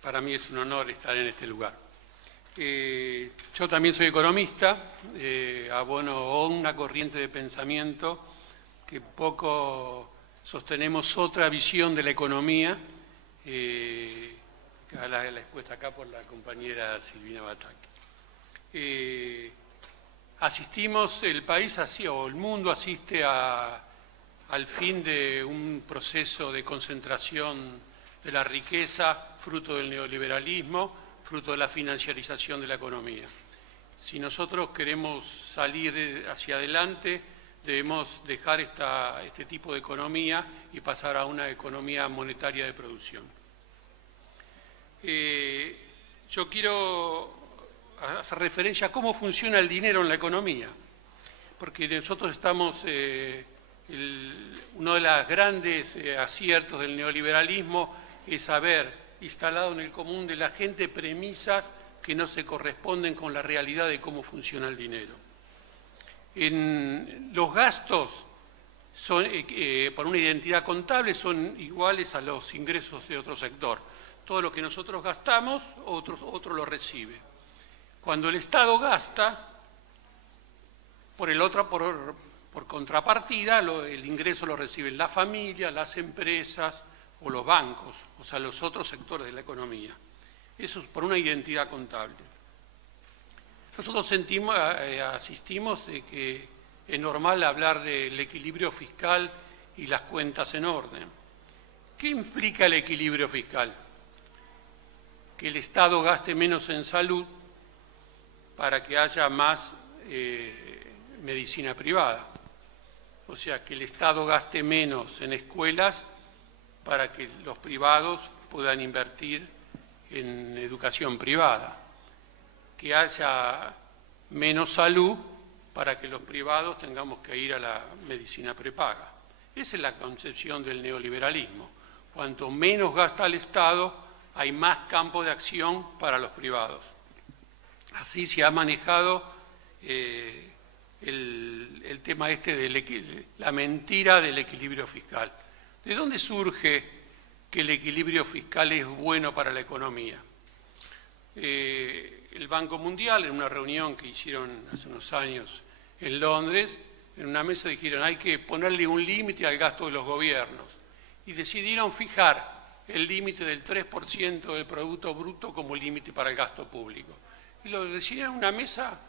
Para mí es un honor estar en este lugar. Yo también soy economista, abono una corriente de pensamiento que poco sostenemos otra visión de la economía, la expuesta acá por la compañera Silvina Bataki. Asistimos, el país o el mundo asiste al fin de un proceso de concentración de la riqueza, fruto del neoliberalismo, fruto de la financiarización de la economía. Si nosotros queremos salir hacia adelante, debemos dejar este tipo de economía y pasar a una economía monetaria de producción. Yo quiero hacer referencia a cómo funciona el dinero en la economía, porque nosotros estamos... uno de los grandes aciertos del neoliberalismo es haber instalado en el común de la gente premisas que no se corresponden con la realidad de cómo funciona el dinero. Los gastos por una identidad contable son iguales a los ingresos de otro sector. Todo lo que nosotros gastamos, otro lo recibe. Cuando el Estado gasta, por contrapartida, el ingreso lo reciben la familia, las empresas o los bancos, o sea, los otros sectores de la economía. Eso es por una identidad contable. Nosotros asistimos de que es normal hablar del equilibrio fiscal y las cuentas en orden. ¿Qué implica el equilibrio fiscal? Que el Estado gaste menos en salud para que haya más medicina privada. O sea, que el Estado gaste menos en escuelas para que los privados puedan invertir en educación privada. Que haya menos salud para que los privados tengamos que ir a la medicina prepaga. Esa es la concepción del neoliberalismo. Cuanto menos gasta el Estado, hay más campo de acción para los privados. Así se ha manejado el tema de la mentira del equilibrio fiscal. ¿De dónde surge que el equilibrio fiscal es bueno para la economía? El Banco Mundial, en una reunión que hicieron hace unos años en Londres, en una mesa dijeron hay que ponerle un límite al gasto de los gobiernos y decidieron fijar el límite del 3% del Producto Bruto como límite para el gasto público. Y lo decidieron en una mesa,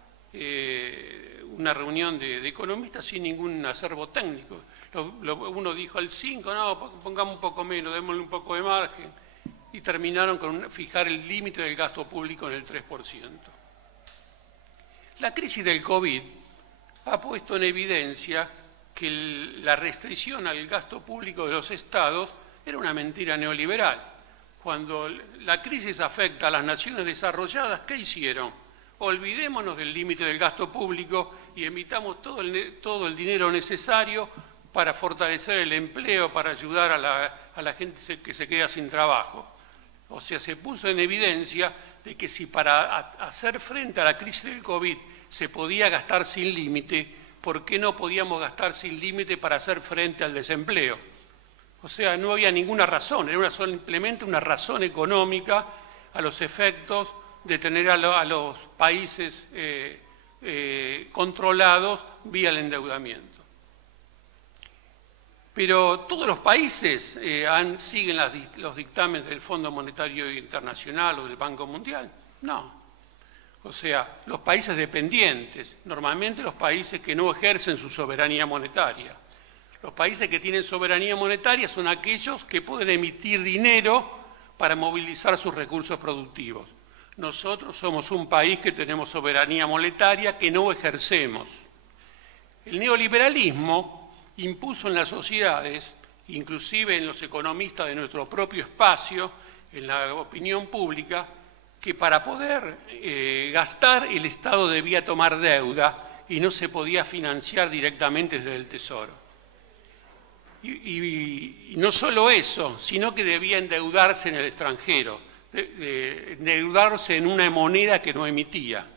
una reunión de economistas sin ningún acervo técnico. Uno dijo al 5, no, pongamos un poco menos, démosle un poco de margen. Y terminaron con fijar el límite del gasto público en el 3%. La crisis del COVID ha puesto en evidencia que la restricción al gasto público de los estados era una mentira neoliberal. Cuando la crisis afecta a las naciones desarrolladas, ¿qué hicieron? Olvidémonos del límite del gasto público y emitamos todo el dinero necesario para fortalecer el empleo, para ayudar a la gente que se queda sin trabajo. O sea, se puso en evidencia de que si para hacer frente a la crisis del COVID se podía gastar sin límite, ¿por qué no podíamos gastar sin límite para hacer frente al desempleo? O sea, no había ninguna razón, era simplemente una razón económica a los efectos de tener a los países controlados vía el endeudamiento. Pero todos los países siguen los dictámenes del Fondo Monetario Internacional o del Banco Mundial. No. O sea, los países dependientes, normalmente los países que no ejercen su soberanía monetaria. Los países que tienen soberanía monetaria son aquellos que pueden emitir dinero para movilizar sus recursos productivos. Nosotros somos un país que tenemos soberanía monetaria que no ejercemos. El neoliberalismo impuso en las sociedades, inclusive en los economistas de nuestro propio espacio, en la opinión pública, que para poder gastar el Estado debía tomar deuda y no se podía financiar directamente desde el Tesoro. Y no solo eso, sino que debía endeudarse en el extranjero, endeudarse en una moneda que no emitía.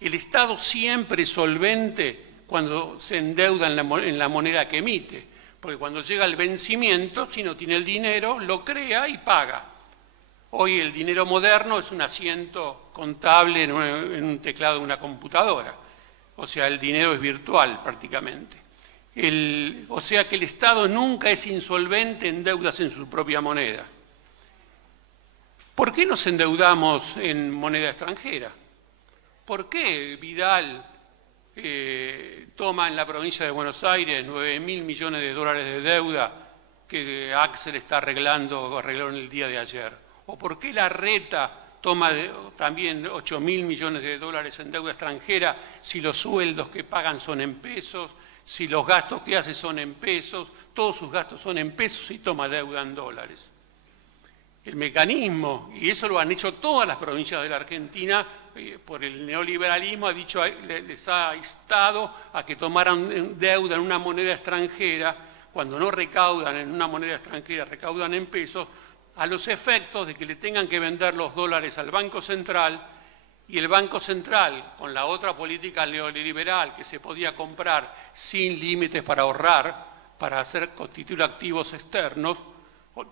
El Estado siempre es solvente cuando se endeuda en la moneda que emite, porque cuando llega el vencimiento, si no tiene el dinero, lo crea y paga. Hoy el dinero moderno es un asiento contable en un teclado de una computadora, o sea, el dinero es virtual prácticamente. O sea que el Estado nunca es insolvente en deudas en su propia moneda. ¿Por qué nos endeudamos en moneda extranjera? ¿Por qué Vidal toma en la provincia de Buenos Aires 9.000 millones de dólares de deuda que Axel está arregló en el día de ayer? ¿O por qué Larreta toma también 8.000 millones de dólares en deuda extranjera si los sueldos que pagan son en pesos, si los gastos que hace son en pesos, todos sus gastos son en pesos y toma deuda en dólares? El mecanismo, y eso lo han hecho todas las provincias de la Argentina, por el neoliberalismo, les ha instado a que tomaran deuda en una moneda extranjera, cuando no recaudan en una moneda extranjera, recaudan en pesos, a los efectos de que le tengan que vender los dólares al Banco Central, y el Banco Central, con la otra política neoliberal que se podía comprar sin límites para ahorrar, para constituir activos externos.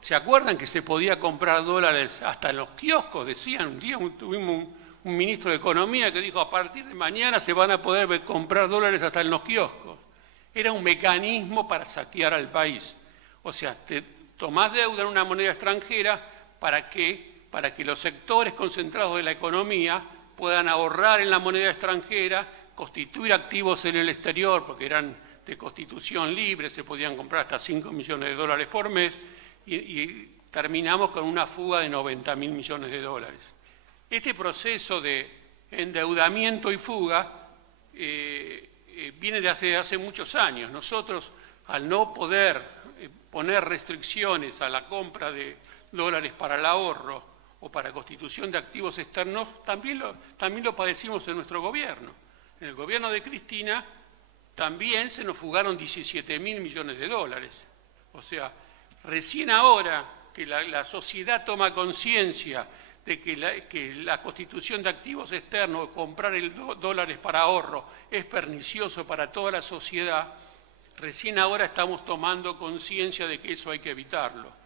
¿Se acuerdan que se podía comprar dólares hasta en los kioscos? Decían, un día tuvimos un ministro de Economía que dijo, a partir de mañana se van a poder comprar dólares hasta en los kioscos. Era un mecanismo para saquear al país. O sea, te tomás deuda en una moneda extranjera para que los sectores concentrados de la economía puedan ahorrar en la moneda extranjera, constituir activos en el exterior, porque eran de constitución libre, se podían comprar hasta 5 millones de dólares por mes, y terminamos con una fuga de 90.000 millones de dólares. Este proceso de endeudamiento y fuga viene de hace muchos años. Nosotros, al no poder poner restricciones a la compra de dólares para el ahorro o para constitución de activos externos, también lo padecimos en nuestro gobierno. En el gobierno de Cristina también se nos fugaron 17.000 millones de dólares. O sea, recién ahora que la sociedad toma conciencia de que la constitución de activos externos, comprar dólares para ahorro, es pernicioso para toda la sociedad, recién ahora estamos tomando conciencia de que eso hay que evitarlo.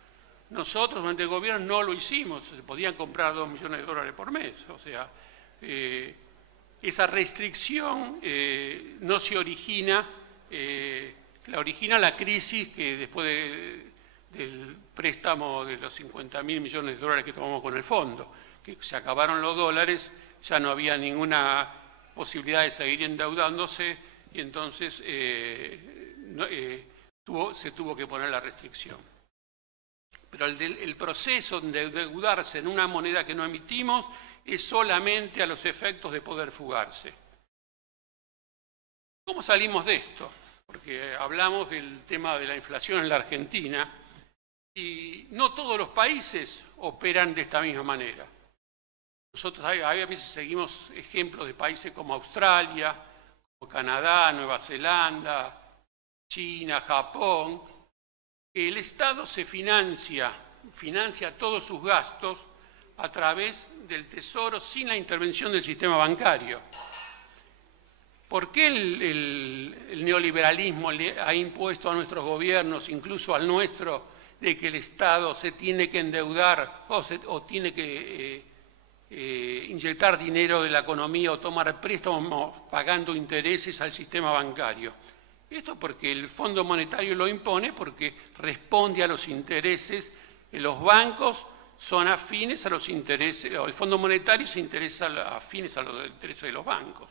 Nosotros durante el gobierno no lo hicimos, se podían comprar 2 millones de dólares por mes. O sea, esa restricción no se origina, la origina la crisis que después del préstamo de los 50.000 millones de dólares que tomamos con el fondo, que se acabaron los dólares, ya no había ninguna posibilidad de seguir endeudándose y entonces se tuvo que poner la restricción. Pero el proceso de endeudarse en una moneda que no emitimos es solamente a los efectos de poder fugarse. ¿Cómo salimos de esto? Porque hablamos del tema de la inflación en la Argentina y no todos los países operan de esta misma manera. Nosotros a veces seguimos ejemplos de países como Australia, como Canadá, Nueva Zelanda, China, Japón. El Estado se financia todos sus gastos a través del Tesoro sin la intervención del sistema bancario. ¿Por qué el neoliberalismo le ha impuesto a nuestros gobiernos, incluso al nuestro, de que el Estado se tiene que endeudar o tiene que inyectar dinero de la economía o tomar préstamos pagando intereses al sistema bancario? Esto porque el Fondo Monetario lo impone, porque responde a los intereses. Los bancos son afines a los intereses, el Fondo Monetario se interesa afines a los intereses de los bancos.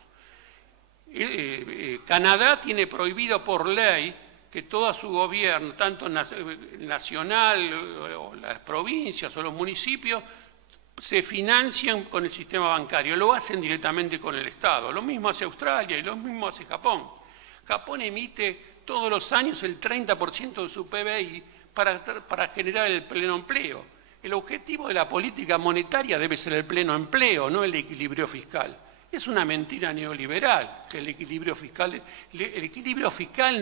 Canadá tiene prohibido por ley que todo su gobierno, tanto nacional, o las provincias o los municipios, se financian con el sistema bancario, lo hacen directamente con el Estado. Lo mismo hace Australia y lo mismo hace Japón. Japón emite todos los años el 30% de su PBI para generar el pleno empleo. El objetivo de la política monetaria debe ser el pleno empleo, no el equilibrio fiscal. Es una mentira neoliberal que el equilibrio fiscal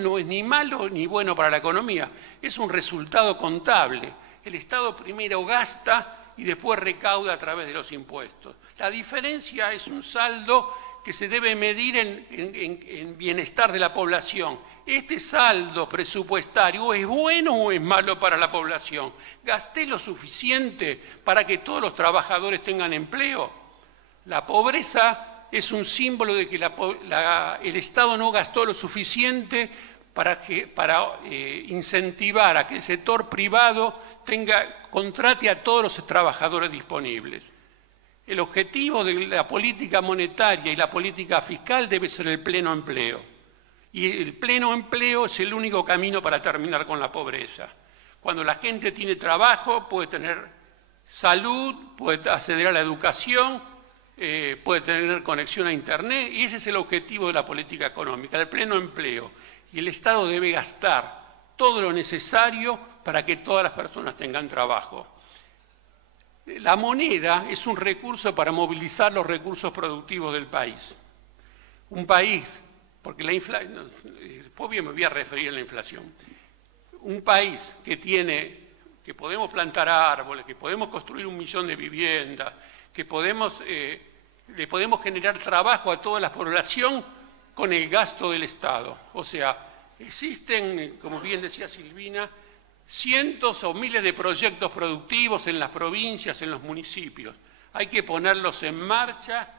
no es ni malo ni bueno para la economía, es un resultado contable. El Estado primero gasta y después recauda a través de los impuestos. La diferencia es un saldo que se debe medir en bienestar de la población. ¿Este saldo presupuestario es bueno o es malo para la población? ¿Gasté lo suficiente para que todos los trabajadores tengan empleo? La pobreza es un símbolo de que el Estado no gastó lo suficiente para incentivar a que el sector privado contrate a todos los trabajadores disponibles. El objetivo de la política monetaria y la política fiscal debe ser el pleno empleo. Y el pleno empleo es el único camino para terminar con la pobreza. Cuando la gente tiene trabajo, puede tener salud, puede acceder a la educación, puede tener conexión a Internet, y ese es el objetivo de la política económica, el pleno empleo. Y el Estado debe gastar todo lo necesario para que todas las personas tengan trabajo. La moneda es un recurso para movilizar los recursos productivos del país. Un país, porque después me voy a referir a la inflación, un país que podemos plantar árboles, que podemos construir 1 millón de viviendas, que le podemos generar trabajo a toda la población con el gasto del Estado. O sea, existen, como bien decía Silvina, cientos o miles de proyectos productivos en las provincias, en los municipios. Hay que ponerlos en marcha,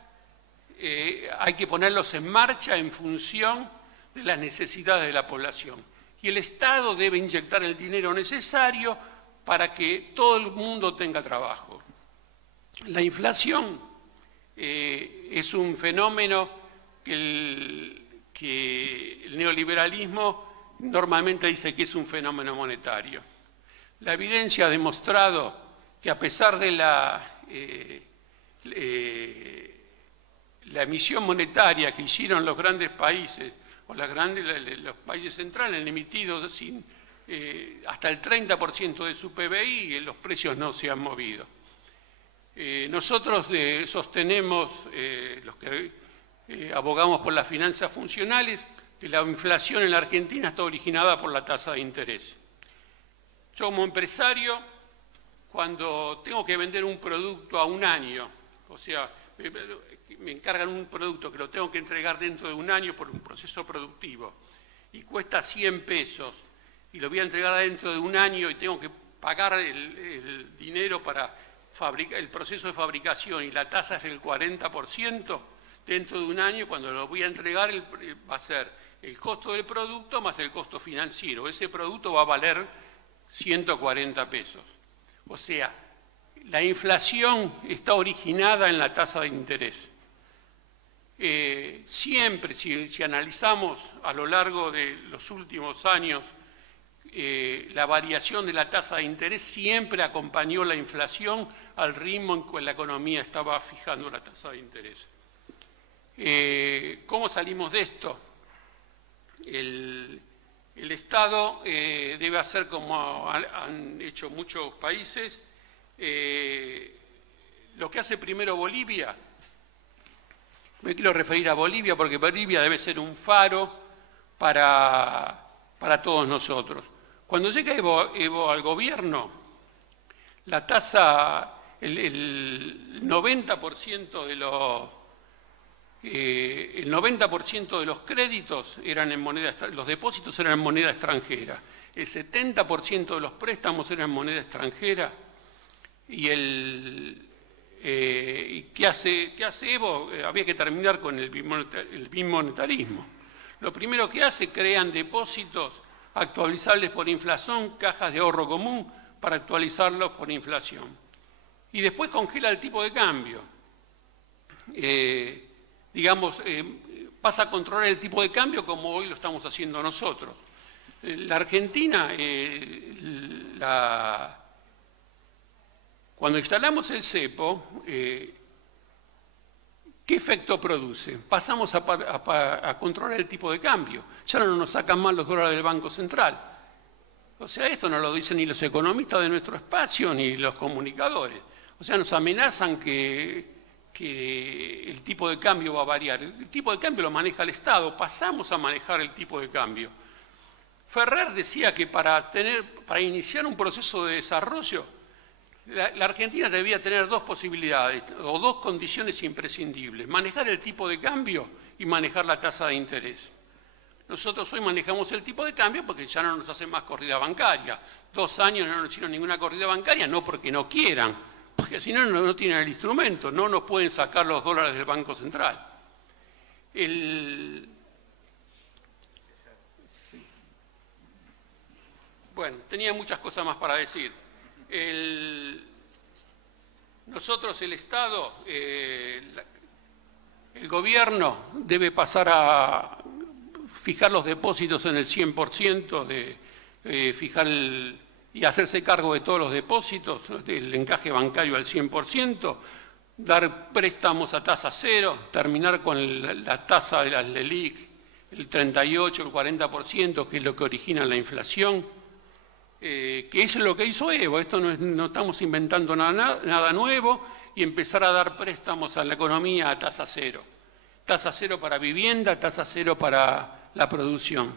en función de las necesidades de la población. Y el Estado debe inyectar el dinero necesario para que todo el mundo tenga trabajo. La inflación es un fenómeno que el neoliberalismo normalmente dice que es un fenómeno monetario. La evidencia ha demostrado que a pesar de la emisión monetaria que hicieron los grandes países, o los países centrales han emitido hasta el 30% de su PBI, y los precios no se han movido. Nosotros sostenemos, los que abogamos por las finanzas funcionales, que la inflación en la Argentina está originada por la tasa de interés. Yo como empresario, cuando tengo que vender un producto a un año, o sea, me encargan un producto que lo tengo que entregar dentro de un año por un proceso productivo y cuesta 100 pesos y lo voy a entregar dentro de un año y tengo que pagar el dinero para el proceso de fabricación y la tasa es el 40%, dentro de un año cuando lo voy a entregar va a ser el costo del producto más el costo financiero. Ese producto va a valer 140 pesos. O sea, la inflación está originada en la tasa de interés. Siempre, si analizamos a lo largo de los últimos años, la variación de la tasa de interés siempre acompañó la inflación al ritmo en que la economía estaba fijando la tasa de interés. ¿Cómo salimos de esto? El Estado debe hacer como han hecho muchos países, lo que hace primero Bolivia. Me quiero referir a Bolivia porque Bolivia debe ser un faro para todos nosotros. Cuando llega Evo al gobierno, la tasa, el 90% de los créditos eran en moneda, los depósitos eran en moneda extranjera, el 70% de los préstamos eran en moneda extranjera y ¿qué hace Evo? Había que terminar con el bimonetarismo. Lo primero que hace, crean depósitos actualizables por inflación, cajas de ahorro común para actualizarlos por inflación. Y después congela el tipo de cambio. Pasa a controlar el tipo de cambio como hoy lo estamos haciendo nosotros. La Argentina, cuando instalamos el cepo, ¿qué efecto produce? Pasamos a controlar el tipo de cambio. Ya no nos sacan más los dólares del Banco Central. O sea, esto no lo dicen ni los economistas de nuestro espacio ni los comunicadores. O sea, nos amenazan que el tipo de cambio va a variar. El tipo de cambio lo maneja el Estado, pasamos a manejar el tipo de cambio. Ferrer decía que para iniciar un proceso de desarrollo, La Argentina debía tener dos posibilidades o dos condiciones imprescindibles: manejar el tipo de cambio y manejar la tasa de interés. Nosotros hoy manejamos el tipo de cambio porque ya no nos hacen más corrida bancaria. 2 años no nos hicieron ninguna corrida bancaria, no porque no quieran, porque si no, no tienen el instrumento, no nos pueden sacar los dólares del Banco Central. Sí. Bueno, tenía muchas cosas más para decir. Nosotros, el Estado, el gobierno debe pasar a fijar los depósitos en el 100%, fijar y hacerse cargo de todos los depósitos, del encaje bancario al 100%, dar préstamos a tasa cero, terminar con la tasa de las LELIQ, el 38, el 40%, que es lo que origina la inflación. Que es lo que hizo Evo. Esto no estamos inventando nada nuevo, y empezar a dar préstamos a la economía a tasa cero. Tasa cero para vivienda, tasa cero para la producción.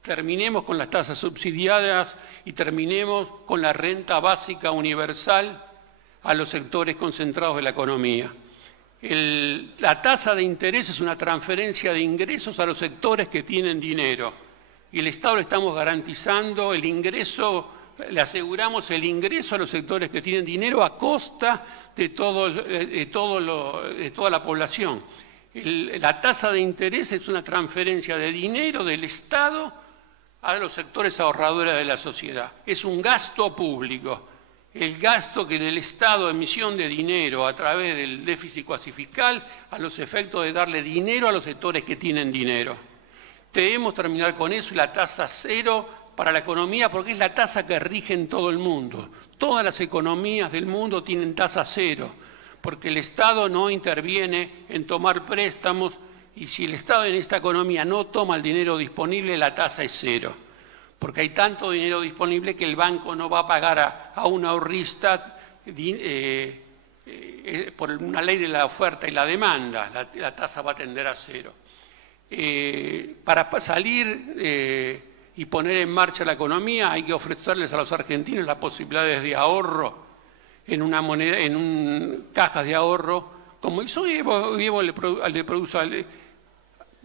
Terminemos con las tasas subsidiadas y terminemos con la renta básica universal a los sectores concentrados de la economía. La tasa de interés es una transferencia de ingresos a los sectores que tienen dinero. Y el Estado le estamos garantizando el ingreso, le aseguramos el ingreso a los sectores que tienen dinero a costa de toda la población. La tasa de interés es una transferencia de dinero del Estado a los sectores ahorradores de la sociedad. Es un gasto público. El gasto que del Estado, emisión de dinero a través del déficit cuasi fiscal, a los efectos de darle dinero a los sectores que tienen dinero. Debemos terminar con eso, y la tasa cero para la economía, porque es la tasa que rige en todo el mundo. Todas las economías del mundo tienen tasa cero, porque el Estado no interviene en tomar préstamos, y si el Estado en esta economía no toma el dinero disponible, la tasa es cero, porque hay tanto dinero disponible que el banco no va a pagar a un ahorrista por una ley de la oferta y la demanda. La tasa va a tender a cero. Para salir y poner en marcha la economía hay que ofrecerles a los argentinos las posibilidades de ahorro en una moneda, cajas de ahorro, como hizo Evo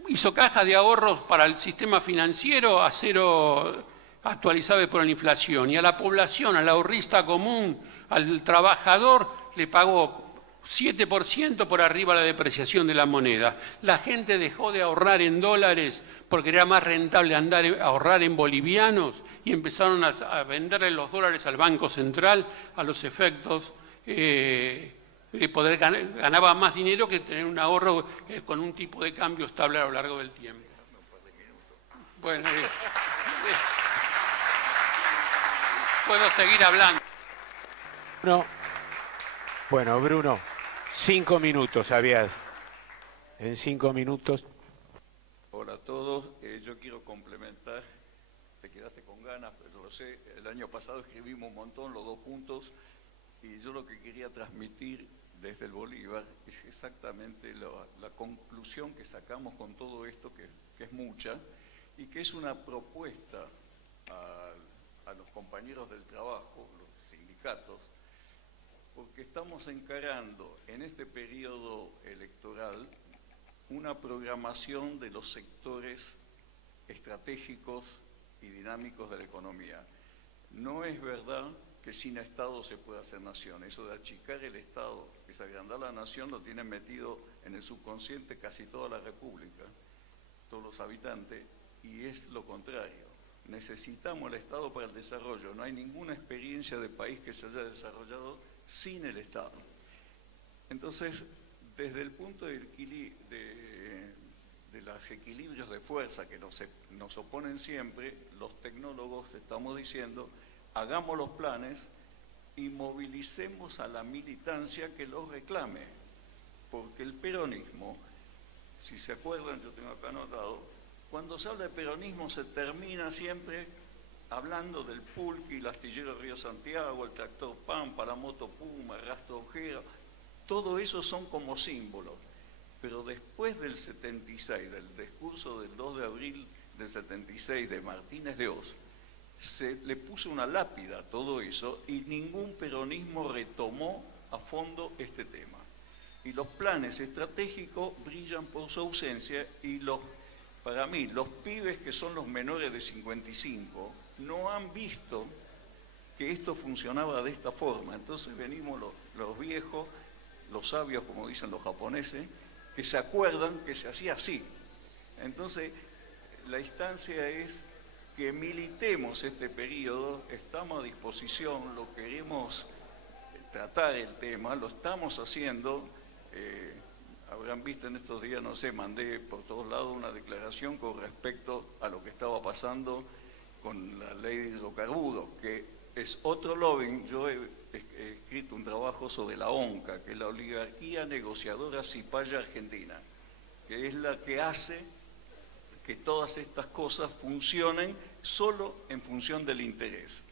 hizo cajas de ahorros para el sistema financiero a cero actualizables por la inflación, y a la población, al ahorrista común, al trabajador, le pagó 7% por arriba la depreciación de la moneda. La gente dejó de ahorrar en dólares porque era más rentable ahorrar en bolivianos, y empezaron a venderle los dólares al Banco Central a los efectos de poder ganaba más dinero que tener un ahorro con un tipo de cambio estable a lo largo del tiempo. Bueno, puedo seguir hablando. No. Bueno, Bruno, 5 minutos habías. En 5 minutos. Hola a todos. Yo quiero complementar. Te quedaste con ganas, pero lo sé. El año pasado escribimos un montón, los dos juntos, y yo lo que quería transmitir desde el Bolívar es exactamente la conclusión que sacamos con todo esto, que es mucha, y que es una propuesta a los compañeros del trabajo, los sindicatos, porque estamos encarando en este periodo electoral una programación de los sectores estratégicos y dinámicos de la economía. No es verdad que sin Estado se pueda hacer nación. Eso de achicar el Estado, desagrandar la nación, lo tienen metido en el subconsciente casi toda la República, todos los habitantes, y es lo contrario. Necesitamos el Estado para el desarrollo. No hay ninguna experiencia de país que se haya desarrollado sin el Estado. Entonces, desde el punto de los equilibrios de fuerza que nos oponen siempre, los tecnólogos estamos diciendo, hagamos los planes y movilicemos a la militancia que los reclame, porque el peronismo, si se acuerdan, yo tengo acá anotado, cuando se habla de peronismo se termina siempre hablando del pulque, el astillero Río Santiago, el tractor Pampa, la moto Puma, el rastro Ojeda, todo eso son como símbolos. Pero después del 76, del discurso del 2 de abril del 76 de Martínez de Oz, se le puso una lápida a todo eso y ningún peronismo retomó a fondo este tema. Y los planes estratégicos brillan por su ausencia y para mí, los pibes que son los menores de 55 no han visto que esto funcionaba de esta forma. Entonces venimos los viejos, los sabios, como dicen los japoneses, que se acuerdan que se hacía así. Entonces, la instancia es que militemos este periodo, estamos a disposición, lo queremos tratar el tema, lo estamos haciendo. Habrán visto en estos días, no sé, mandé por todos lados una declaración con respecto a lo que estaba pasando con la ley de hidrocarburos, que es otro lobbying. Yo he escrito un trabajo sobre la ONCA, que es la Oligarquía Negociadora Cipaya Argentina, que es la que hace que todas estas cosas funcionen solo en función del interés.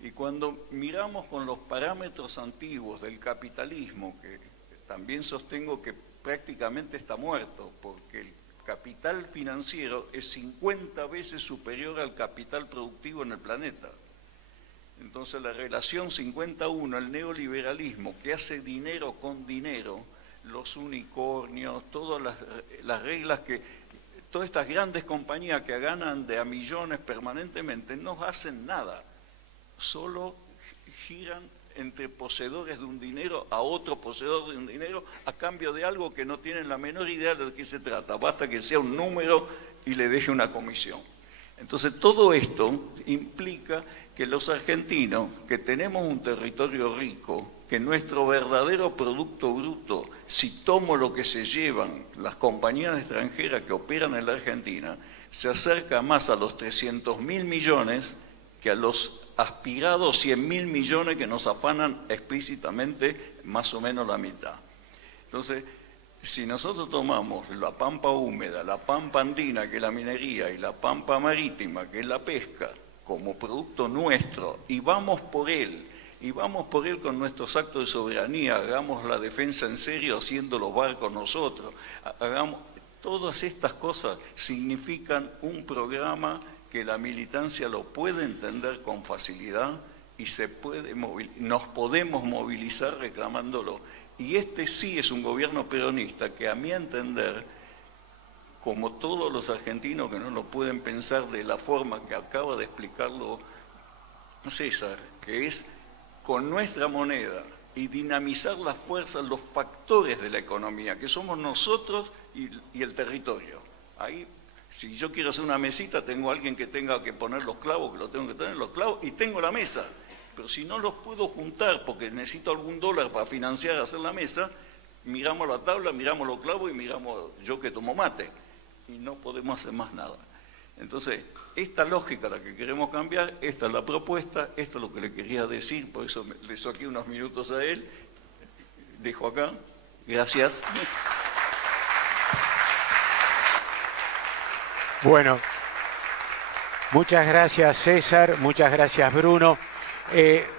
Y cuando miramos con los parámetros antiguos del capitalismo, que también sostengo que prácticamente está muerto, porque el capital financiero es 50 veces superior al capital productivo en el planeta. Entonces la relación 50-1, el neoliberalismo que hace dinero con dinero, los unicornios, todas las reglas que, todas estas grandes compañías que ganan de a millones permanentemente no hacen nada, solo giran entre poseedores de un dinero a otro poseedor de un dinero a cambio de algo que no tienen la menor idea de qué se trata, basta que sea un número y le deje una comisión. Entonces todo esto implica que los argentinos, que tenemos un territorio rico, que nuestro verdadero Producto Bruto, si tomo lo que se llevan las compañías extranjeras que operan en la Argentina, se acerca más a los 300.000 millones que a los aspirados 100.000 millones que nos afanan explícitamente más o menos la mitad. Entonces, si nosotros tomamos la pampa húmeda, la pampa andina, que es la minería, y la pampa marítima, que es la pesca, como producto nuestro, y vamos por él con nuestros actos de soberanía, hagamos la defensa en serio haciendo los barcos nosotros, hagamos todas estas cosas, significan un programa que la militancia lo puede entender con facilidad y nos podemos movilizar reclamándolo. Y este sí es un gobierno peronista que, a mi entender, como todos los argentinos que no lo pueden pensar de la forma que acaba de explicarlo César, que es con nuestra moneda y dinamizar las fuerzas, los factores de la economía, que somos nosotros y el territorio. Ahí, si yo quiero hacer una mesita, tengo a alguien que tenga que poner los clavos, que lo tengo que tener los clavos, y tengo la mesa. Pero si no los puedo juntar porque necesito algún dólar para financiar hacer la mesa, miramos la tabla, miramos los clavos y miramos yo que tomo mate. Y no podemos hacer más nada. Entonces, esta lógica la que queremos cambiar, esta es la propuesta, esto es lo que le quería decir, por eso le saqué unos minutos a él. Dejo acá. Gracias. Bueno, muchas gracias César, muchas gracias Bruno.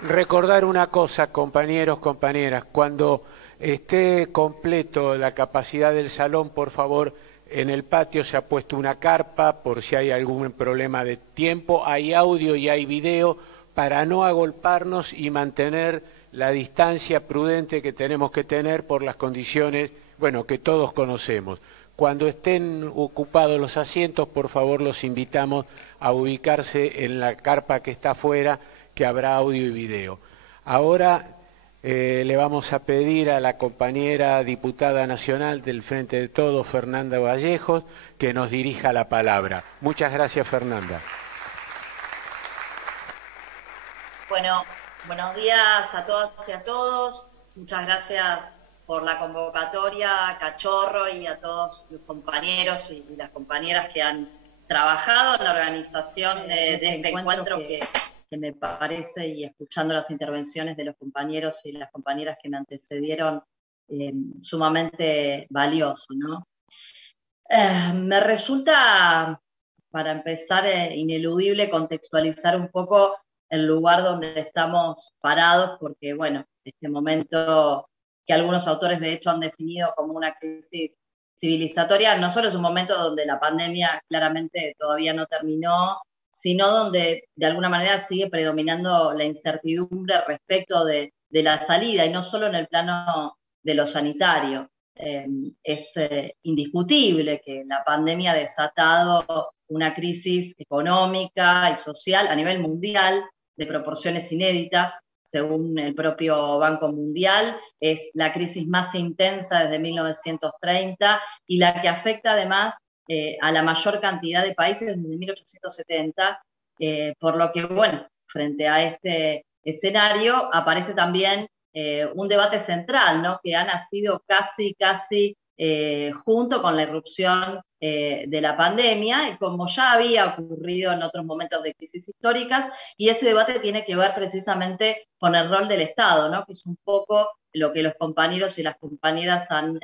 Recordar una cosa, compañeros, compañeras, cuando esté completo la capacidad del salón, por favor, en el patio se ha puesto una carpa por si hay algún problema de tiempo, hay audio y hay video para no agolparnos y mantener la distancia prudente que tenemos que tener por las condiciones, bueno, que todos conocemos. Cuando estén ocupados los asientos, por favor, los invitamos a ubicarse en la carpa que está afuera, que habrá audio y video. Ahora le vamos a pedir a la compañera diputada nacional del Frente de Todos, Fernanda Vallejos, que nos dirija la palabra. Muchas gracias, Fernanda. Bueno, buenos días a todas y a todos. Muchas gracias por la convocatoria, Cachorro, y a todos los compañeros y las compañeras que han trabajado en la organización de este encuentro que me parece, y escuchando las intervenciones de los compañeros y las compañeras que me antecedieron, sumamente valioso, ¿no? Me resulta, para empezar, ineludible contextualizar un poco el lugar donde estamos parados, porque, bueno, este momento que algunos autores de hecho han definido como una crisis civilizatoria, no solo es un momento donde la pandemia claramente todavía no terminó, sino donde de alguna manera sigue predominando la incertidumbre respecto de la salida, y no solo en el plano de lo sanitario. Es indiscutible que la pandemia ha desatado una crisis económica y social a nivel mundial de proporciones inéditas. Según el propio Banco Mundial, es la crisis más intensa desde 1930 y la que afecta además a la mayor cantidad de países desde 1870, por lo que, bueno, frente a este escenario aparece también un debate central, ¿no?, que ha nacido casi junto con la irrupción de la pandemia, y como ya había ocurrido en otros momentos de crisis históricas, y ese debate tiene que ver precisamente con el rol del Estado, ¿no?, que es un poco lo que los compañeros y las compañeras han